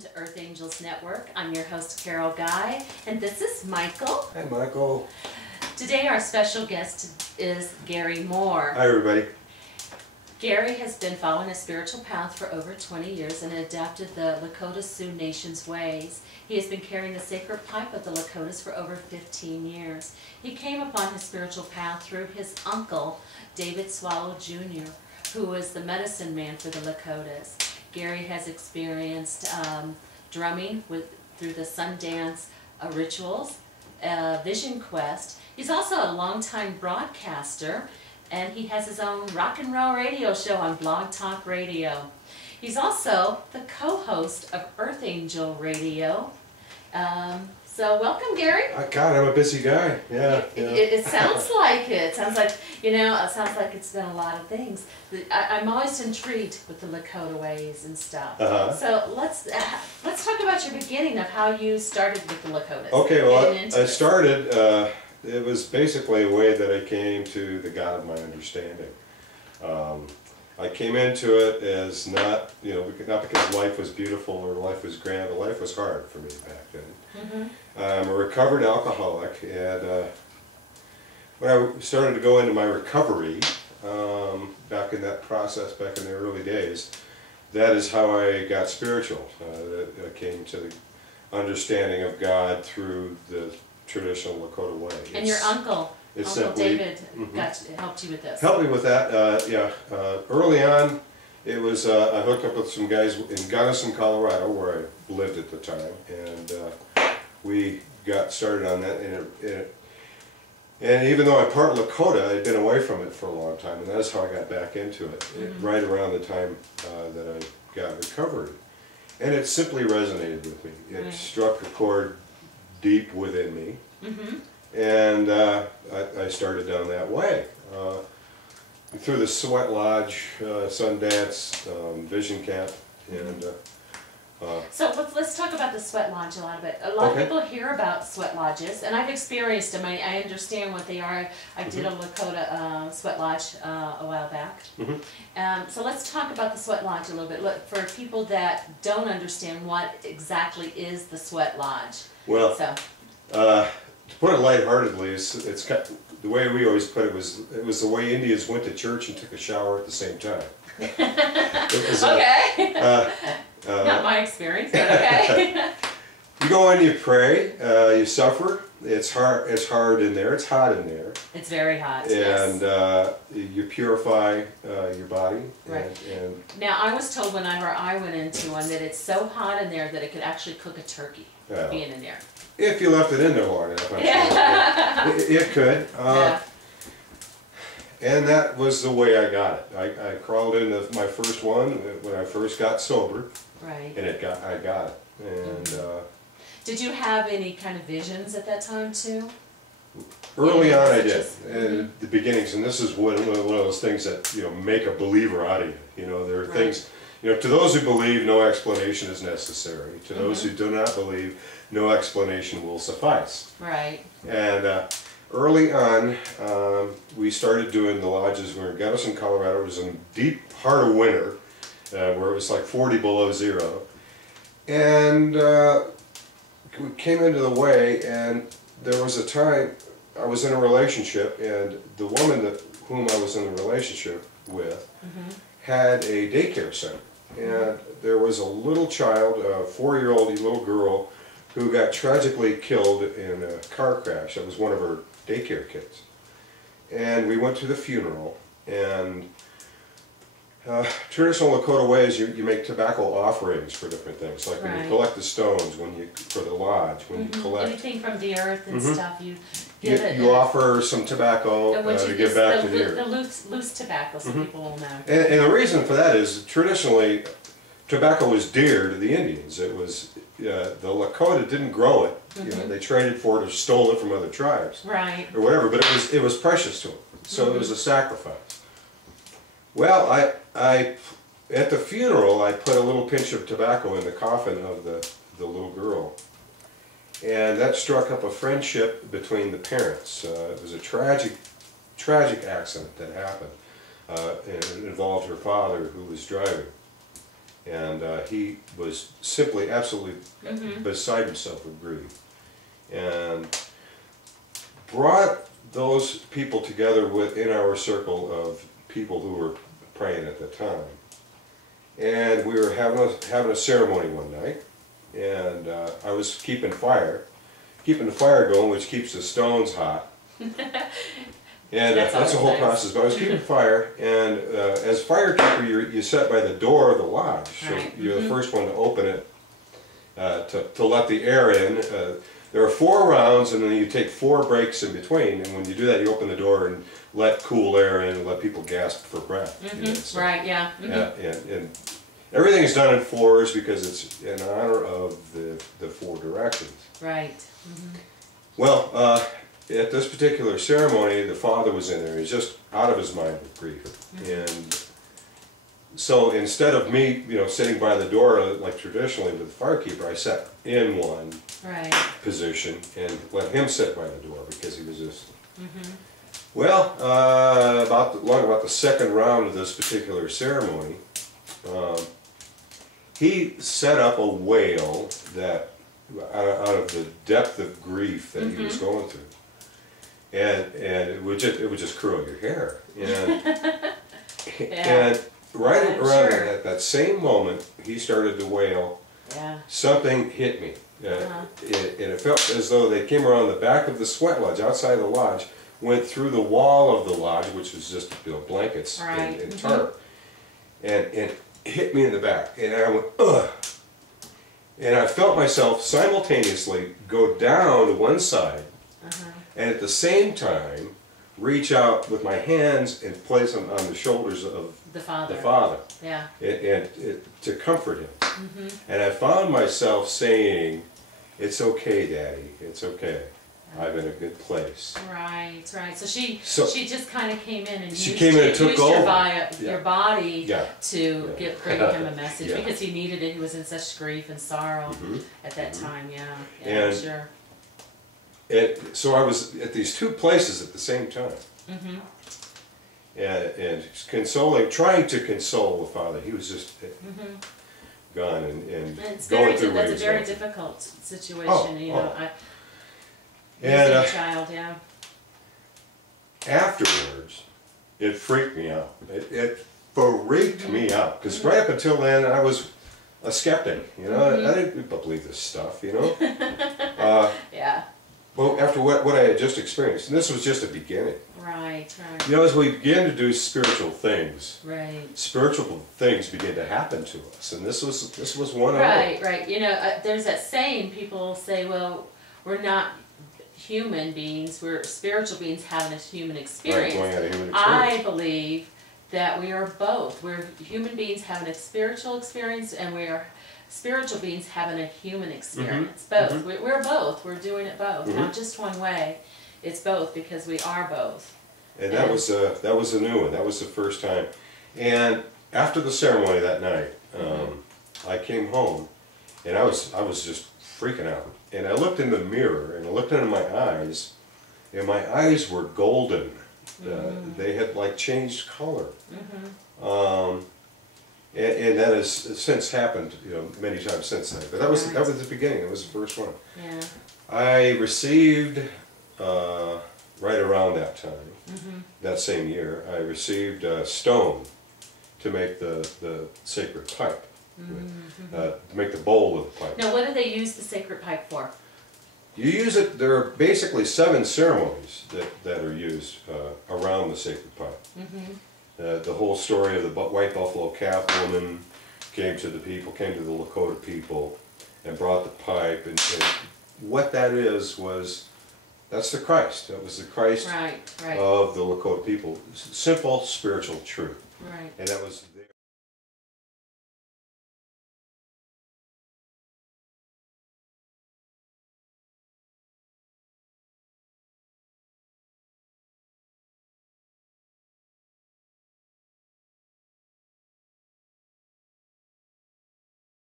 to Earth Angels Network. I'm your host, Carol Guy, and this is Michael. Hi, Michael. Today our special guest is Gary Moore. Hi, everybody. Gary has been following a spiritual path for over 20 years and adapted the Lakota Sioux Nation's ways. He has been carrying the sacred pipe of the Lakotas for over 15 years. He came upon his spiritual path through his uncle, David Swallow Jr., who was the medicine man for the Lakotas. Gary has experienced drumming through the Sundance rituals, Vision Quest. He's also a longtime broadcaster, and he has his own rock and roll radio show on Blog Talk Radio. He's also the co-host of Earth Angel Radio. So welcome, Gary. God, I'm a busy guy. Yeah. It sounds like it. It sounds like, it sounds like it's been a lot of things. I'm always intrigued with the Lakota ways and stuff. So let's talk about your beginning of how you started with the Lakotas. Okay, well, I started, it was basically a way that I came to the God of my understanding. I came into it as not because life was beautiful or life was grand, but life was hard for me back then. I'm a recovered alcoholic, and when I started to go into my recovery, back in that process, back in the early days, that is how I got spiritual. I came to the understanding of God through the traditional Lakota way. And your uncle David helped you with this. Helped me with that, yeah. Early on, it was, I hooked up with some guys in Gunnison, Colorado, where I lived at the time, and we got started on that. And even though I'm part Lakota, I'd been away from it for a long time, and that's how I got back into it, right around the time that I got recovered. And it simply resonated with me. It struck a chord deep within me. And I started down that way. Through the Sweat Lodge, Sundance, Vision Camp, and... So let's talk about the Sweat Lodge a little bit. A lot of people hear about Sweat Lodges, and I've experienced them. I understand what they are. I did a Lakota Sweat Lodge a while back. So let's talk about the Sweat Lodge a little bit. Look, for people that don't understand, what exactly is the Sweat Lodge? Well, to put it lightheartedly, it's the way we always put it was the way Indians went to church and took a shower at the same time. It was, not my experience, but okay. You go in, you pray, you suffer. It's hard in there. It's hot in there. It's very hot. And you purify your body. Right. And now, I was told whenever I went into one that it's so hot in there that it could actually cook a turkey being in there. If you left it in there long enough, I'm sure. It could. And that was the way I got it. I crawled into my first one when I first got sober. Right. And I got it. And did you have any kind of visions at that time too? Early on, I did. In the beginnings, and this is one of those things that make a believer out of you. There are things. To those who believe, no explanation is necessary. To those who do not believe, no explanation will suffice. Right. And early on, we started doing the lodges. We were in Gunnison, Colorado. It was in the deep heart of winter, where it was like 40 below zero. And we came into the way, and there was a time I was in a relationship, and the woman whom I was in a relationship with had a daycare center. And there was a little child, a 4-year-old little girl, who got tragically killed in a car crash. That was one of her daycare kids. And we went to the funeral, and traditional Lakota ways, you make tobacco offerings for different things, like when you collect the stones, for the lodge, when you collect anything from the earth and stuff, you give it. You offer some tobacco to give back to the earth. The loose tobacco, so people will know. And the reason for that is traditionally, tobacco was dear to the Indians. It was the Lakota didn't grow it. They traded for it or stole it from other tribes, or whatever. But it was precious to them, so it was a sacrifice. Well, I at the funeral, I put a little pinch of tobacco in the coffin of the little girl, and that struck up a friendship between the parents. It was a tragic accident that happened. It involved her father, who was driving, And he was simply, absolutely beside himself with grief. And brought those people together within our circle of people who were praying at the time. And we were having a ceremony one night, and I was keeping the fire going, which keeps the stones hot. And that's a whole process, but I was keeping fire, and as firekeeper, you sit by the door of the lodge, so you're the first one to open it to let the air in. There are 4 rounds, and then you take 4 breaks in between, and when you do that, you open the door and let cool air in and let people gasp for breath. You know, so, right, yeah. yeah, and everything is done in 4s because it's in honor of the 4 directions. Right. Well, at this particular ceremony, the father was in there. He was just out of his mind with grief. And so instead of me, sitting by the door like traditionally with the firekeeper, I sat in one position and let him sit by the door because he was just... Well, about the second round of this particular ceremony, he set up a wail that, out of the depth of grief that he was going through. And it would just curl your hair. And, and right around at that same moment, he started to wail. Something hit me. And it felt as though they came around the back of the sweat lodge, outside the lodge, went through the wall of the lodge, which was just blankets and tarp, and hit me in the back. And I went, ugh. And I felt myself simultaneously go down to one side, and at the same time reach out with my hands and place them on the shoulders of the father. And to comfort him. And I found myself saying, "It's okay, Daddy, it's okay. I'm in a good place." Right. So she just kind of came in and used your body to bring him a message because he needed it. He was in such grief and sorrow at that time. And, sure. And so I was at these 2 places at the same time, and trying to console the father. He was just gone and going through what he was going through. That's a very difficult situation. And a child, afterwards, it freaked me out. It freaked me out because right up until then I was a skeptic. I didn't believe this stuff. Well, after what I had just experienced, and this was just a beginning. Right. As we begin to do spiritual things, spiritual things begin to happen to us, and this was one of them. Right. There's that saying. People say, "Well, we're not human beings, we're spiritual beings having a human experience." Going at a human experience. I believe that we are both. We're human beings having a spiritual experience, and we are spiritual beings having a human experience. Both. We're both. We're doing it both. Not just one way. It's both because we are both. And that was a new one. That was the first time. And after the ceremony that night, I came home, and I was just freaking out. And I looked in the mirror, and I looked into my eyes, and my eyes were golden. They had changed color. And that has since happened, many times since then. But that was the beginning. It was the first one. I received right around that time, that same year, I received a stone to make the sacred pipe. To make the bowl of the pipe. Now, what do they use the sacred pipe for? You use it. There are basically 7 ceremonies that are used around the sacred pipe. The whole story of the white buffalo calf woman came to the Lakota people, and brought the pipe. And what that that's the Christ. That was the Christ of the Lakota people. Simple spiritual truth. And that was.